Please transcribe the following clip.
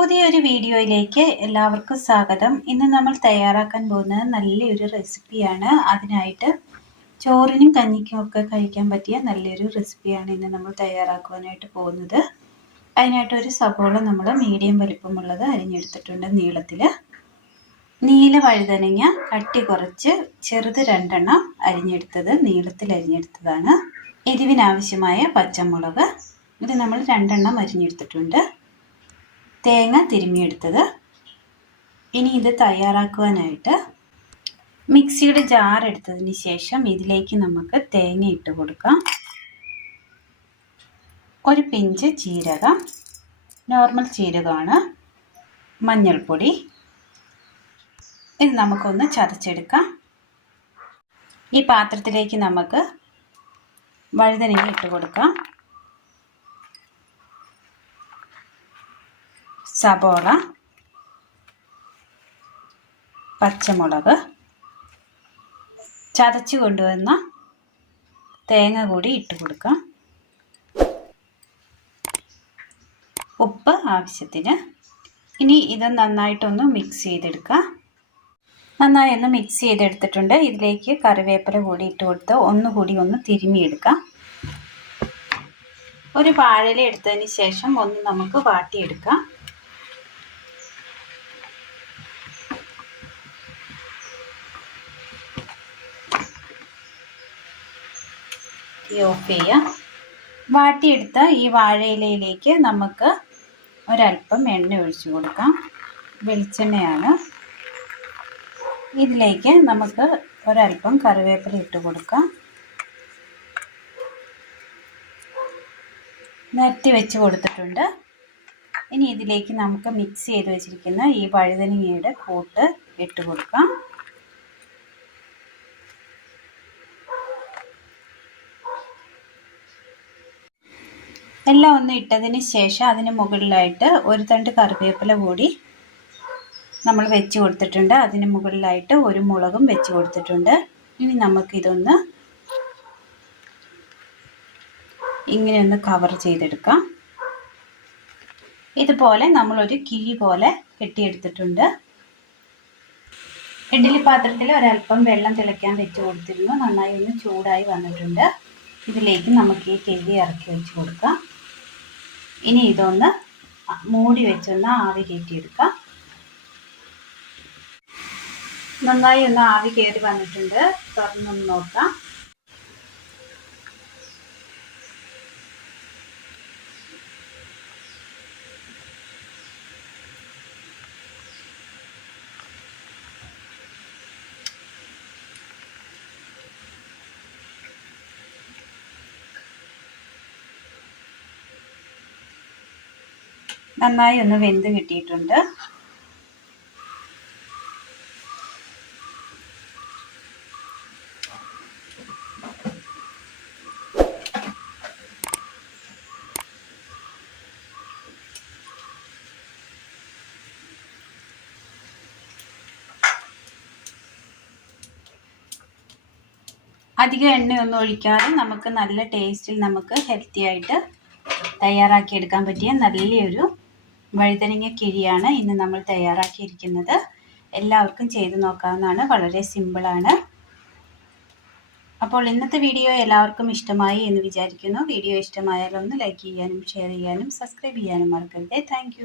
പുതിയൊരു വീഡിയോയിലേക്ക് എല്ലാവർക്കും സ്വാഗതം. ഇന്ന് നമ്മൾ തയ്യാറാക്കാൻ പോകുന്നത് നല്ലൊരു റെസിപ്പിയാണ്. അതിനായിട്ട് ചോറിനും കഞ്ഞിക്കും ഒക്കെ കഴിക്കാൻ പറ്റിയ നല്ലൊരു റെസിപ്പിയാണ് ഇന്ന് നമ്മൾ തയ്യാറാക്കുവാനായിട്ട് പോകുന്നത്. അതിനായിട്ട് ഒരു സവോള നമ്മൾ മീഡിയം വലിപ്പമുള്ളത് അരിഞ്ഞെടുത്തിട്ടുണ്ട് നീളത്തിൽ. നീല വഴുതനങ്ങ കട്ടി കുറച്ച് ചെറുത് 2 അരിഞ്ഞെടുത്തത് നീളത്തിൽ അരിഞ്ഞെടുത്തതാണ്. എരിവിനാവശ്യമായ പച്ചമുളക് ഇത് നമ്മൾ 2 അരിഞ്ഞെടുത്തിട്ടുണ്ട്. തേങ്ങ തിരുമ്മിയെടുത്തത്. ഇനി ഇത് തയ്യാറാക്കുവാനായിട്ട് മിക്സിയുടെ ജാർ എടുത്തതിന് ശേഷം ഇതിലേക്ക് നമുക്ക് തേങ്ങ ഇട്ട് കൊടുക്കാം. ഒരു പിഞ്ച് ജീരകം, നോർമൽ ജീരകമാണ്. മഞ്ഞൾപ്പൊടി. ഇത് നമുക്കൊന്ന് ചതച്ചെടുക്കാം. ഈ പാത്രത്തിലേക്ക് നമുക്ക് വഴുതനങ്ങ ഇട്ട് കൊടുക്കാം. സബോള, പച്ചമുളക്, ചതച്ച് കൊണ്ടുവന്ന തേങ്ങ കൂടി ഇട്ട് കൊടുക്കാം. ഉപ്പ് ആവശ്യത്തിന്. ഇനി ഇത് നന്നായിട്ടൊന്ന് മിക്സ് ചെയ്തെടുക്കാം. നന്നായി ഒന്ന് മിക്സ് ചെയ്തെടുത്തിട്ടുണ്ട്. ഇതിലേക്ക് കറിവേപ്പില കൂടി ഇട്ട് കൊടുത്ത് ഒന്നുകൂടി ഒന്ന് തിരുമ്മിയെടുക്കാം. ഒരു വാഴയില എടുത്തതിന് ശേഷം ഒന്ന് നമുക്ക് വാട്ടിയെടുക്കാം. ഓഫ് ചെയ്യാം. വാട്ടിയെടുത്ത ഈ വാഴയിലയിലേക്ക് നമുക്ക് ഒരല്പം എണ്ണ ഒഴിച്ചു കൊടുക്കാം. വെളിച്ചെണ്ണയാണ്. ഇതിലേക്ക് നമുക്ക് ഒരല്പം കറിവേപ്പില ഇട്ട് കൊടുക്കാം. നിരത്തി വെച്ച് കൊടുത്തിട്ടുണ്ട്. ഇനി ഇതിലേക്ക് നമുക്ക് മിക്സ് ചെയ്ത് വെച്ചിരിക്കുന്ന ഈ വഴുതനങ്ങയുടെ കൂട്ട് ഇട്ട് കൊടുക്കാം. എല്ലാം ഒന്ന് ഇട്ടതിന് ശേഷം അതിന് മുകളിലായിട്ട് ഒരു തണ്ട് കറിവേപ്പില കൂടി നമ്മൾ വെച്ച് കൊടുത്തിട്ടുണ്ട്. അതിന് മുകളിലായിട്ട് ഒരു മുളകും വെച്ച് കൊടുത്തിട്ടുണ്ട്. ഇനി നമുക്കിതൊന്ന് ഇങ്ങനെ ഒന്ന് കവർ ചെയ്തെടുക്കാം. ഇതുപോലെ നമ്മളൊരു കിഴി പോലെ കെട്ടിയെടുത്തിട്ടുണ്ട്. ഇഡ്ഡലി പാത്രത്തിൽ ഒരല്പം വെള്ളം തിളയ്ക്കാൻ വെച്ച് കൊടുത്തിരുന്നു. നന്നായി ഒന്ന് ചൂടായി വന്നിട്ടുണ്ട്. ഇതിലേക്ക് നമുക്ക് ഈ കിഴി ഇറക്കി വെച്ച് കൊടുക്കാം. ഇനി ഇതൊന്ന് മൂടി വെച്ചൊന്ന് ആവി കയറ്റിയെടുക്കാം. നന്നായി ഒന്ന് ആവി കയറി വന്നിട്ടുണ്ട്. തുറന്നൊന്ന് നോക്കാം. നന്നായി ഒന്ന് വെന്ത് കിട്ടിയിട്ടുണ്ട്. അധികം എണ്ണയൊന്നും ഒഴിക്കാതെ നമുക്ക് നല്ല ടേസ്റ്റിൽ നമുക്ക് ഹെൽത്തി ആയിട്ട് തയ്യാറാക്കിയെടുക്കാൻ പറ്റിയ നല്ലൊരു വഴുതനങ്ങ കിഴിയാണ് ഇന്ന് നമ്മൾ തയ്യാറാക്കിയിരിക്കുന്നത്. എല്ലാവർക്കും ചെയ്ത് നോക്കാവുന്നതാണ്. വളരെ സിമ്പിളാണ്. അപ്പോൾ ഇന്നത്തെ വീഡിയോ എല്ലാവർക്കും ഇഷ്ടമായി എന്ന് വിചാരിക്കുന്നു. വീഡിയോ ഇഷ്ടമായാൽ ഒന്ന് ലൈക്ക് ചെയ്യാനും ഷെയർ ചെയ്യാനും സബ്സ്ക്രൈബ് ചെയ്യാനും മറക്കരുത്. താങ്ക്